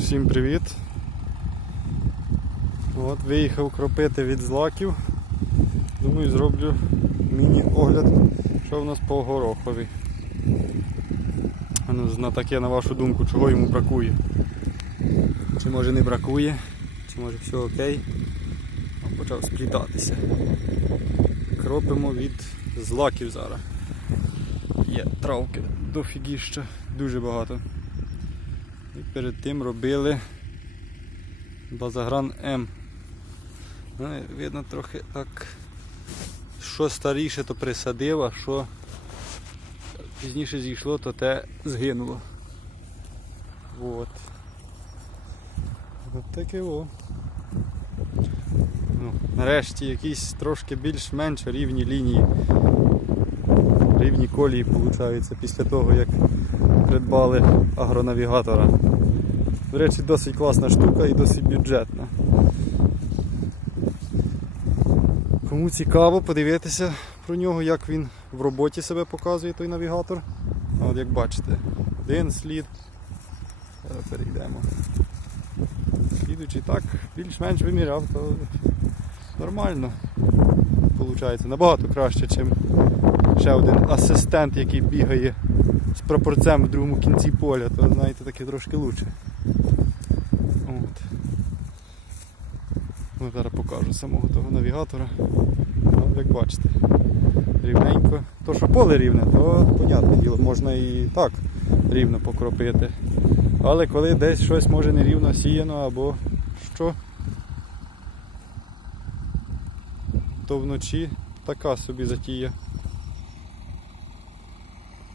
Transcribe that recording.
Всім привіт! От Виїхав кропити від злаків. Думаю, зроблю міні-огляд, що в нас по горохові. Ну, на таке, на вашу думку, чого йому бракує. Чи може не бракує, чи може все окей. А Почав сплітатися. Кропимо від злаків зараз. Є травки дофігіща, дуже багато. І перед тим робили Базагран М. Ну, видно трохи так. Що старіше, то присадив, а що пізніше зійшло, то те згинуло. От. От таке о. Ну, нарешті якісь трошки більш-менш рівні лінії. Рівні колії виходить після того, як придбали агронавігатора. До речі, досить класна штука і досить бюджетна. Кому цікаво подивитися про нього, як він в роботі себе показує той навігатор. От як бачите, один слід. Перейдемо. Слідуючий так, більш-менш виміряв, то нормально. Получається набагато краще, ніж ще один асистент, який бігає з прапорцем в другому кінці поля, то знаєте таке трошки лучше. От. Ну, зараз покажу самого того навігатора. Ну, як бачите, рівненько. То, що поле рівне, то понятне діло, можна і так рівно покропити. Але коли десь щось може нерівно сіяно або що, то вночі така собі затія.